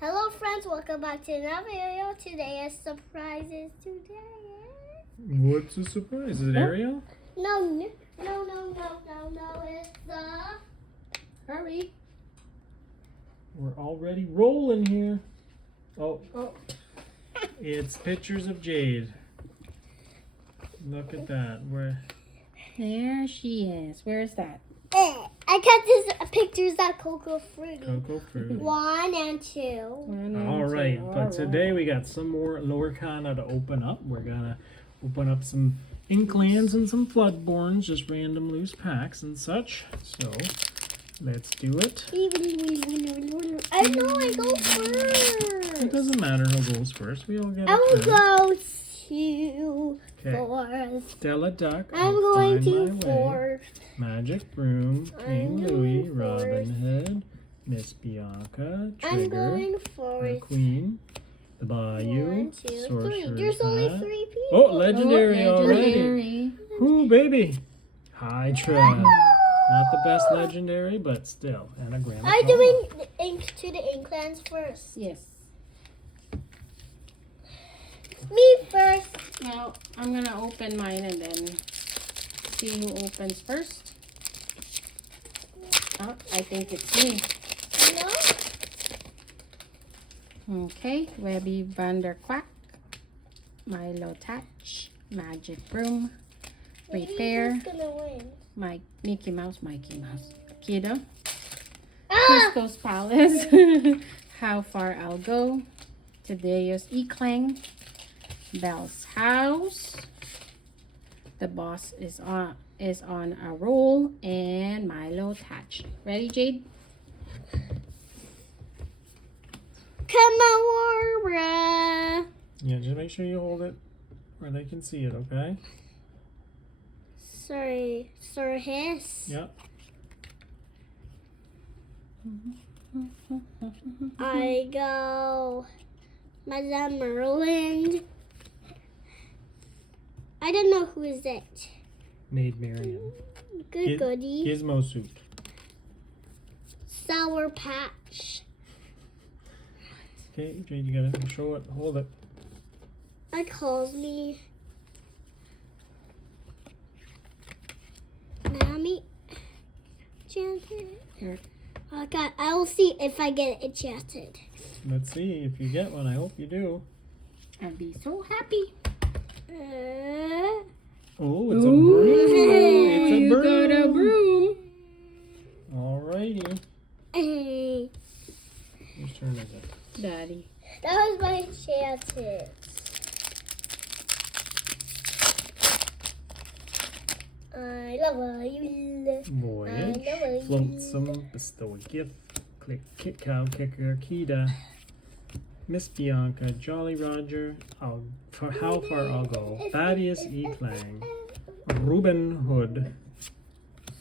Hello friends, welcome back to another video. Today is surprises today. What's the surprise? Is it Ariel? No, it's Hurry. We're already rolling here. Oh, Oh. it's pictures of Jade. Look at that. There she is. Where is that? I got these pictures of Cocoa Fruity. Cocoa fruit. 1 and 2. All right, but today we got some more Lorcana to open up. We're gonna open up some Inklands and some Floodborns, just random loose packs and such. So let's do it. I know I go first. It doesn't matter who goes first. We all get I will a turn. go to Okay. fourth. Stella Duck. I'm I'll going Find to My Way. fourth. Magic Broom, I'm King going Louis, first. Robin Hood, Miss Bianca, I'm Trigger, going the fourth. Queen, the Bayou, 1, 2, 3. Sorcerer's There's only Hat. 3 people. Oh, legendary already. Legendary. Ooh, baby. Hydra. Not the best legendary, but still. And a Grandma. I'm doing the ink to the Inklands first. Yes. Me first. Now, I'm going to open mine and then see who opens first. Oh, I think it's me. No. Okay. Webby Vanderquack. Milo Touch. Magic Broom. Repair. Who's gonna win? Mickey Mouse. Kiddo. Ah! Cusco's Palace. How Far I'll Go. Tadeo's Inklands. Belle's House. The Boss is on a roll, and Milo Touch. Ready, Jade? Come on, Laura. Yeah, just make sure you hold it where they can see it, okay? Sorry, Sir Hiss. Yeah. I go Madame Merlin. I don't know who is it. Maid Marian. Good goodie. Gizmo Suit. Sour Patch. Okay, Jade, you gotta show it. Hold it. That calls me. Mommy. Enchanted. Here. I will see if I get enchanted. Let's see if you get one. I hope you do. I'd be so happy. Oh, it's a broom. It's a you broom. got a broom. Alrighty. That Whose turn is it? Daddy. was my enchanted. I love you. Voyage. Floatsome. Bestow a gift. Click Kit Cow Kicker. Kida. Miss Bianca. Jolly Roger. How far I'll go. Thaddeus E. Clang. Reuben Hood.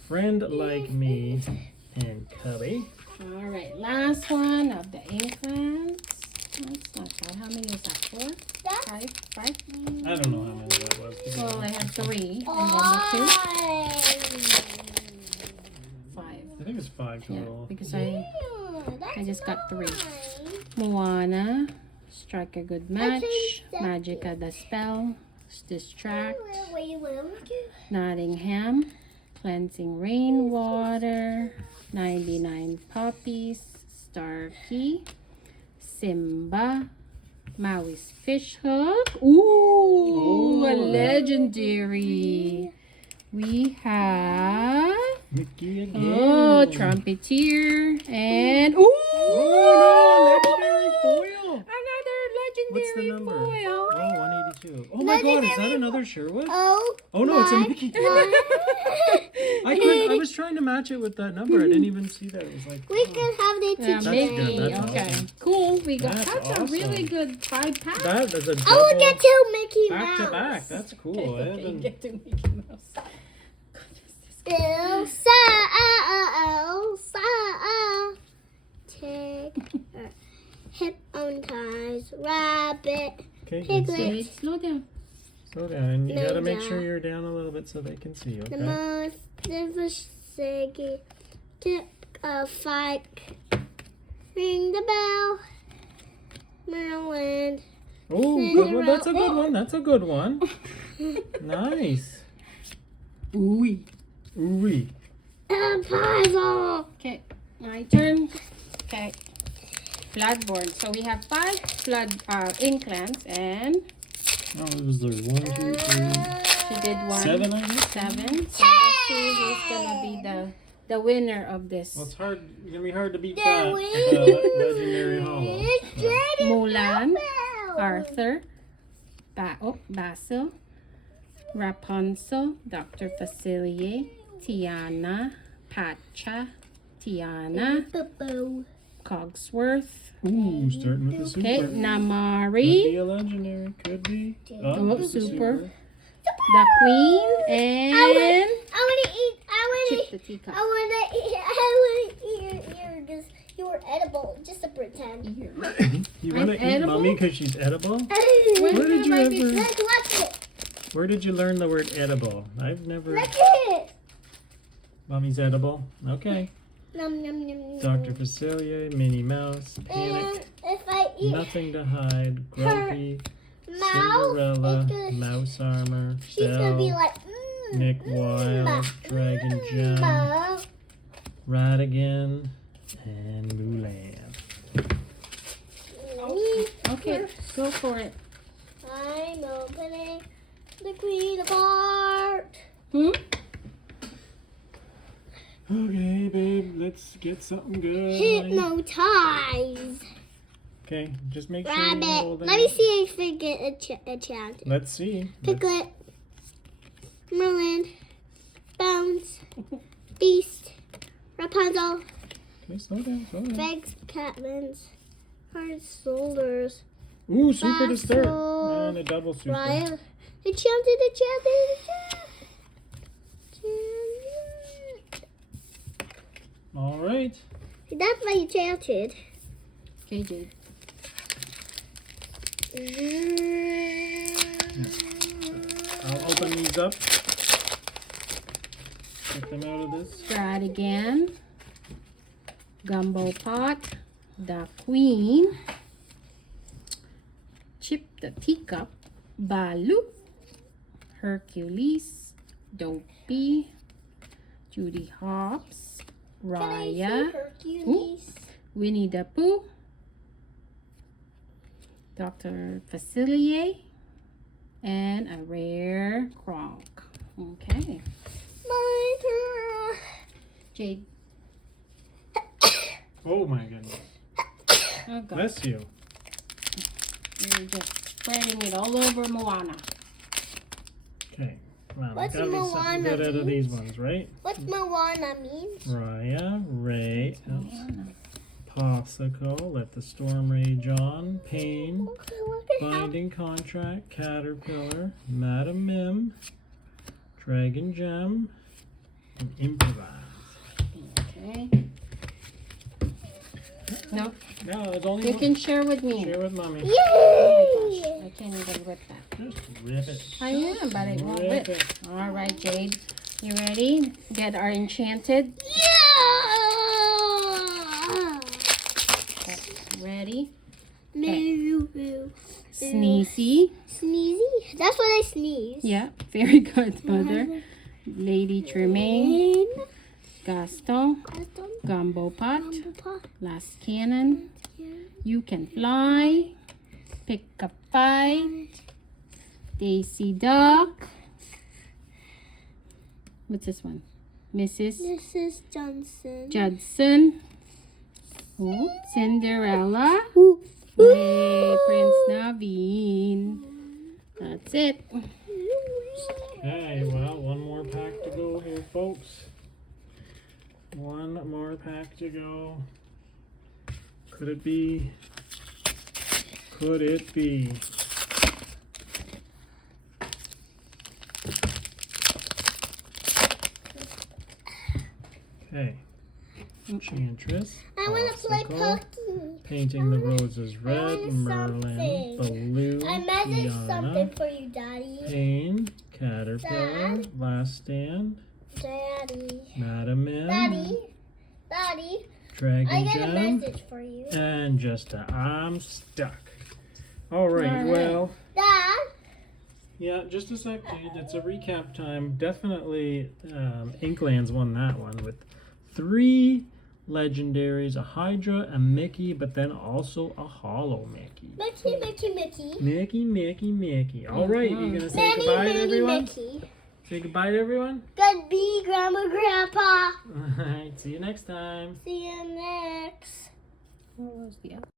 Friend Like Me. And Cubby. All right, last one of the Inklands. That's not bad. How many is that? 4? 5? 5? I don't know how many that was. to be Well, I honest. have 3 and then the 2. 5. I think it's 5 Yeah, total. because I just got 3. Moana, Strike a Good Match, Magica the Spell, Distract, Nottingham, Cleansing Rainwater, 99 Puppies, Starkey, Simba, Maui's Fish Hook. Ooh, a legendary. We have Mickey again. Trumpeteer and Oh no, legendary foil. another legendary What's the number? foil. Oh, 182. Oh my god, is that another Sherwood? Oh. Oh no, it's a Mickey. I was trying to match it with that number. I didn't even see that. It was like, We can have the Yeah, two. maybe. good, that's Okay, awesome. cool. We got That's that's a really awesome. good 5 pack. that is a I will double get two Mickey back Mouse. to back. That's cool. I Okay, haven't- get to Mickey Mouse. Elsa. Tick. Hip on ties. Rabbit. Okay, good Piglet. stuff. Wait, slow down. Slow down. You No gotta make doubt. sure you're down a little bit so they can see you. The Okay. most difficult tip of fight. Ring the bell. Merlin. Oh, good one. That's a good one. That's a good one. Nice. Ooh. Ooh. Puzzle. Okay, my turn. Okay. Floodborn. So we have 5 Inklands and Oh, it was there 1, 2, 3, she did 1. 7, I guess. 7. So let's see who's gonna be the winner of this. Well, it's gonna be hard to beat that legendary hollow. Mulan, Arthur, Basil, Rapunzel, Dr. Facilier, Tiana, Pacha, Tiana, Cogsworth. Ooh, starting with the super. Okay, Could be Namari, a legendary. Could be. Oh, it's a super. the Queen, and I want to eat. Chip the teacup. I want to eat your ear. Just your edible. Just to pretend. Ear. You want to eat edible? Mommy because she's edible? Where did you ever- Let's watch it. Where did you learn the word edible? I've never. Look at it. Mommy's edible. Okay. Nom nom nom. Dr. Facilier, Minnie Mouse, And Panic, if I eat Nothing to Hide, Grumpy, mouse, Cinderella, it's gonna- Mouse Armor, she's gonna be Belle, like. Nick Wilde, Dragon Gem, Radigan, and Mulan. Okay, go for it. I'm opening the Queen apart. Okay, babe, let's get something good. Hypnotize. Okay, just make sure you Rabbit. hold Let me see if I get a chant. Let's see. Piglet. Merlin. Bones. Beast. Rapunzel. Okay, slow down, slow down. Fegs. Catlins. Hard shoulders. Ooh, super to start. Basil. And a double super. Ryan. It chanted. All right. That's why you chanted. Okay, Jade. I'll open these up. Get them out of this. Radigan, Gumbo Pot, the Queen, Chip the Teacup, Baloo, Hercules, Dopey, Judy Hopps, Raya, Hercules. Winnie the Pooh, Dr. Facilier, and a rare Kronk. Okay. My turn. Jade. Oh my goodness. Oh God. Bless you. You're just spreading it all over Moana. Okay. Well, What's gotta be something Moana good out of these means? ones, right? What's Moana mean? Raya, Ray, Moana. Popsicle, Let the Storm Rage On, Pain, Okay, look at how. Binding Contract, Caterpillar, Madam Mim, Dragon Gem, and Improvise. Okay. No, No, it's only you one. can share with me. Share with Mommy. Yay! Oh my gosh, I can't even rip that. Just rip it. I am, but it won't Rip rip. it. All right, Jade. You ready? Get our enchanted. Yeah! Ready? Moo, moo. Sneezy. Sneezy? That's what I sneeze. Yeah, very good, Mother. Lady Tremaine. Gaston. Gumbo Pot. Last Cannon. You Can Fly. Pick a Fight. Daisy Duck. What's this one? Mrs. Mrs. Johnson. Judson. Oh, Cinderella. Ooh. Hey, Prince Naveen. That's it. Okay, well, one more pack to go here, folks. One more pack to go. Could it be? Could it be? Okay. Enchantress. I want to play Popsicle, Pocky. Painting the Roses Red, wanted Merlin, something. Baloo, I messaged something Tiana, for you, Daddy. Pain, Caterpillar, Dad. Last Stand, Daddy. Madam Mim, Daddy. Daddy. I Dragon got a Gem, message for you. and just a I'm stuck. All right. All right. Well, Dad, yeah. Just a sec, dude. It's a recap time. Definitely, Inklands won that one with 3 legendaries, a Hydra, a Mickey, but then also a Hollow Mickey. Mickey. All right. You gonna say goodbye to everyone? Mickey. Say goodbye to everyone. Goodbye, Grandma, Grandpa. All right. See you next time. See you next. What was the other?